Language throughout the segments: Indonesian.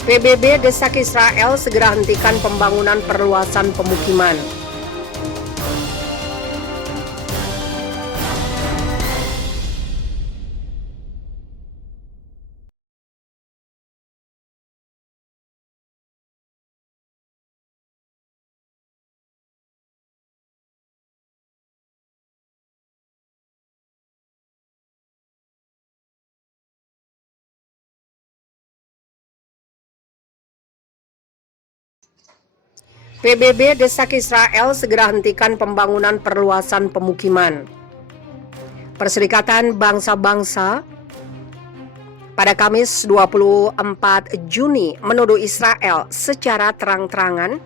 PBB desak Israel segera hentikan pembangunan perluasan pemukiman. PBB desak Israel segera hentikan pembangunan perluasan pemukiman. Perserikatan Bangsa-Bangsa pada Kamis 24 Juni menuduh Israel secara terang-terangan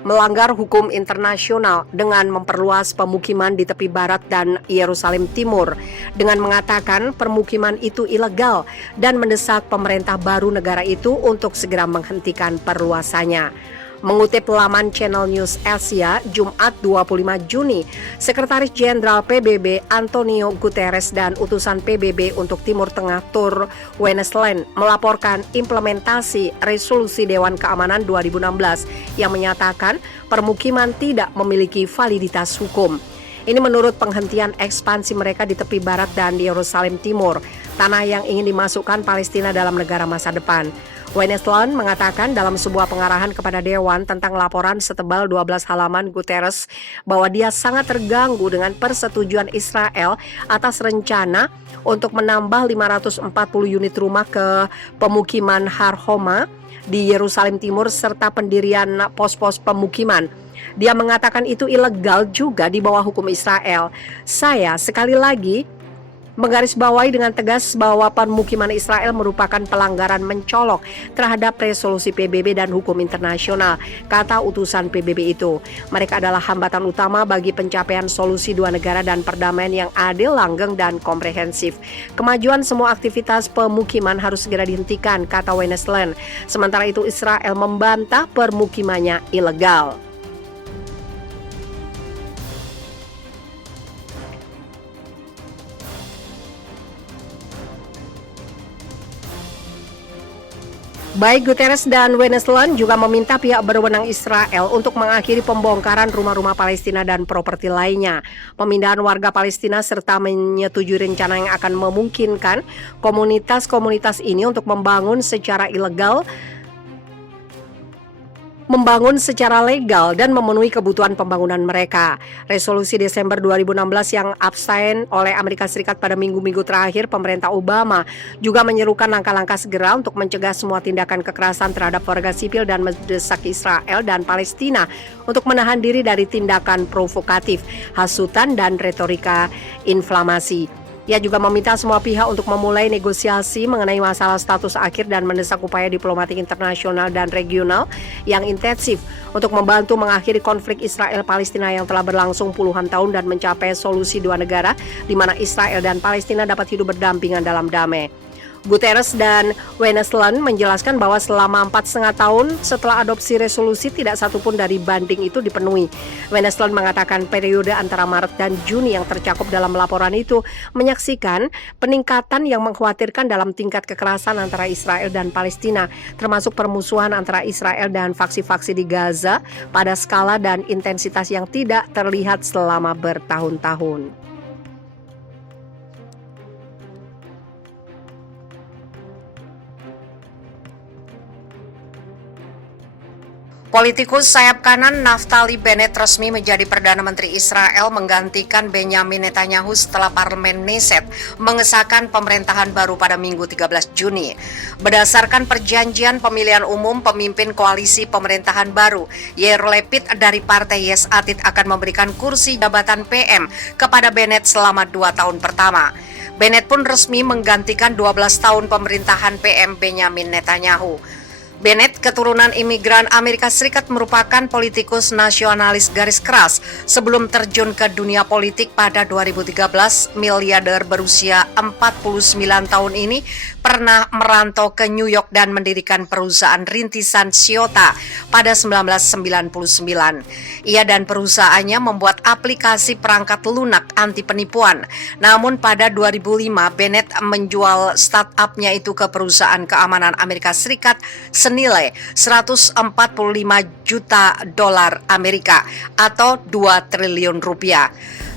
melanggar hukum internasional dengan memperluas pemukiman di tepi barat dan Yerusalem Timur dengan mengatakan permukiman itu ilegal dan mendesak pemerintah baru negara itu untuk segera menghentikan perluasannya. Mengutip laman Channel News Asia, Jumat 25 Juni, Sekretaris Jenderal PBB Antonio Guterres dan utusan PBB untuk Timur Tengah Tur Wennesland melaporkan implementasi resolusi Dewan Keamanan 2016 yang menyatakan permukiman tidak memiliki validitas hukum. Ini menurut penghentian ekspansi mereka di tepi barat dan di Yerusalem Timur, tanah yang ingin dimasukkan Palestina dalam negara masa depan. Wennesland mengatakan dalam sebuah pengarahan kepada Dewan tentang laporan setebal 12 halaman Guterres bahwa dia sangat terganggu dengan persetujuan Israel atas rencana untuk menambah 540 unit rumah ke pemukiman Har Homa di Yerusalem Timur serta pendirian pos-pos pemukiman. Dia mengatakan itu ilegal juga di bawah hukum Israel. Saya sekali lagi menggarisbawahi dengan tegas bahwa pemukiman Israel merupakan pelanggaran mencolok terhadap resolusi PBB dan hukum internasional, kata utusan PBB itu. Mereka adalah hambatan utama bagi pencapaian solusi dua negara dan perdamaian yang adil, langgeng, dan komprehensif. Kemajuan semua aktivitas pemukiman harus segera dihentikan, kata Wennesland. Sementara itu Israel membantah permukimannya ilegal. Baik Guterres dan Wennesland juga meminta pihak berwenang Israel untuk mengakhiri pembongkaran rumah-rumah Palestina dan properti lainnya, pemindahan warga Palestina serta menyetujui rencana yang akan memungkinkan komunitas-komunitas ini untuk membangun secara legal dan memenuhi kebutuhan pembangunan mereka. Resolusi Desember 2016 yang absen oleh Amerika Serikat pada minggu-minggu terakhir pemerintah Obama juga menyerukan langkah-langkah segera untuk mencegah semua tindakan kekerasan terhadap warga sipil dan mendesak Israel dan Palestina untuk menahan diri dari tindakan provokatif, hasutan, dan retorika inflamasi. Ia juga meminta semua pihak untuk memulai negosiasi mengenai masalah status akhir dan mendesak upaya diplomatik internasional dan regional yang intensif untuk membantu mengakhiri konflik Israel-Palestina yang telah berlangsung puluhan tahun dan mencapai solusi dua negara di mana Israel dan Palestina dapat hidup berdampingan dalam damai. Guterres dan Wennesland menjelaskan bahwa selama 4,5 tahun setelah adopsi resolusi tidak satupun dari banding itu dipenuhi. Wennesland mengatakan periode antara Maret dan Juni yang tercakup dalam laporan itu menyaksikan peningkatan yang mengkhawatirkan dalam tingkat kekerasan antara Israel dan Palestina, termasuk permusuhan antara Israel dan faksi-faksi di Gaza pada skala dan intensitas yang tidak terlihat selama bertahun-tahun. Politikus sayap kanan Naftali Bennett resmi menjadi Perdana Menteri Israel menggantikan Benyamin Netanyahu setelah Parlemen Knesset mengesahkan pemerintahan baru pada Minggu 13 Juni. Berdasarkan perjanjian pemilihan umum, pemimpin koalisi pemerintahan baru, Yair Lapid dari Partai Yesh Atid akan memberikan kursi jabatan PM kepada Bennett selama 2 tahun pertama. Bennett pun resmi menggantikan 12 tahun pemerintahan PM Benyamin Netanyahu. Bennett, keturunan imigran Amerika Serikat, merupakan politikus nasionalis garis keras. Sebelum terjun ke dunia politik pada 2013, miliarder berusia 49 tahun ini pernah merantau ke New York dan mendirikan perusahaan rintisan Toyota pada 1999. Ia dan perusahaannya membuat aplikasi perangkat lunak anti penipuan. Namun pada 2005, Bennett menjual startupnya itu ke perusahaan keamanan Amerika Serikat senilai 145 juta dolar Amerika atau 2 triliun rupiah.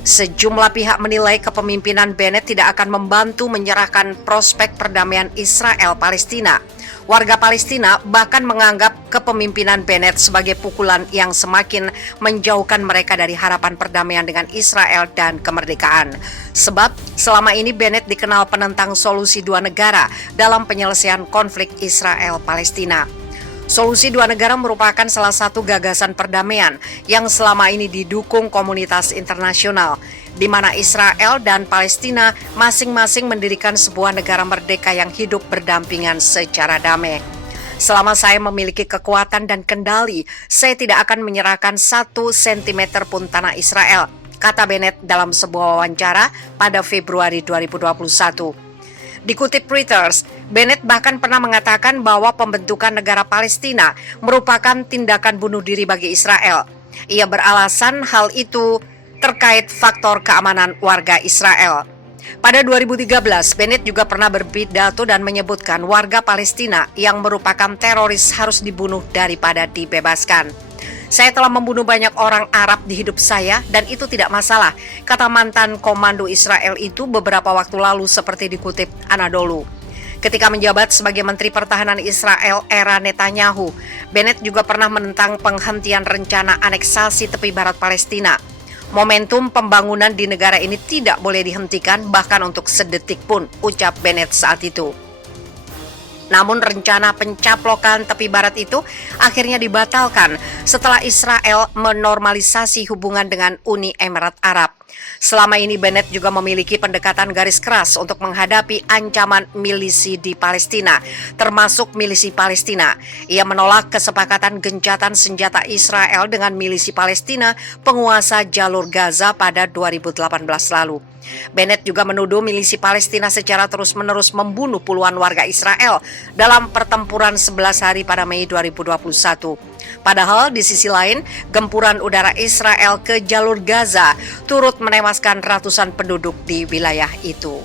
Sejumlah pihak menilai kepemimpinan Bennett tidak akan membantu menyerahkan prospek perdamaian Israel-Palestina. Warga Palestina bahkan menganggap kepemimpinan Bennett sebagai pukulan yang semakin menjauhkan mereka dari harapan perdamaian dengan Israel dan kemerdekaan. Sebab selama ini Bennett dikenal penentang solusi dua negara dalam penyelesaian konflik Israel-Palestina. Solusi dua negara merupakan salah satu gagasan perdamaian yang selama ini didukung komunitas internasional, di mana Israel dan Palestina masing-masing mendirikan sebuah negara merdeka yang hidup berdampingan secara damai. Selama saya memiliki kekuatan dan kendali, saya tidak akan menyerahkan 1 sentimeter pun tanah Israel, kata Bennett dalam sebuah wawancara pada Februari 2021. Dikutip Reuters, Bennett bahkan pernah mengatakan bahwa pembentukan negara Palestina merupakan tindakan bunuh diri bagi Israel. Ia beralasan hal itu terkait faktor keamanan warga Israel. Pada 2013, Bennett juga pernah berpidato dan menyebutkan warga Palestina yang merupakan teroris harus dibunuh daripada dibebaskan. Saya telah membunuh banyak orang Arab di hidup saya dan itu tidak masalah, kata mantan komando Israel itu beberapa waktu lalu seperti dikutip Anadolu. Ketika menjabat sebagai Menteri Pertahanan Israel era Netanyahu, Bennett juga pernah menentang penghentian rencana aneksasi tepi barat Palestina. Momentum pembangunan di negara ini tidak boleh dihentikan bahkan untuk sedetik pun, ucap Bennett saat itu. Namun rencana pencaplokan tepi barat itu akhirnya dibatalkan setelah Israel menormalisasi hubungan dengan Uni Emirat Arab. Selama ini Bennett juga memiliki pendekatan garis keras untuk menghadapi ancaman milisi di Palestina, termasuk milisi Palestina. Ia menolak kesepakatan gencatan senjata Israel dengan milisi Palestina penguasa jalur Gaza pada 2018 lalu. Bennett juga menuduh milisi Palestina secara terus-menerus membunuh puluhan warga Israel dalam pertempuran 11 hari pada Mei 2021. Padahal di sisi lain, gempuran udara Israel ke jalur Gaza turut menewaskan ratusan penduduk di wilayah itu.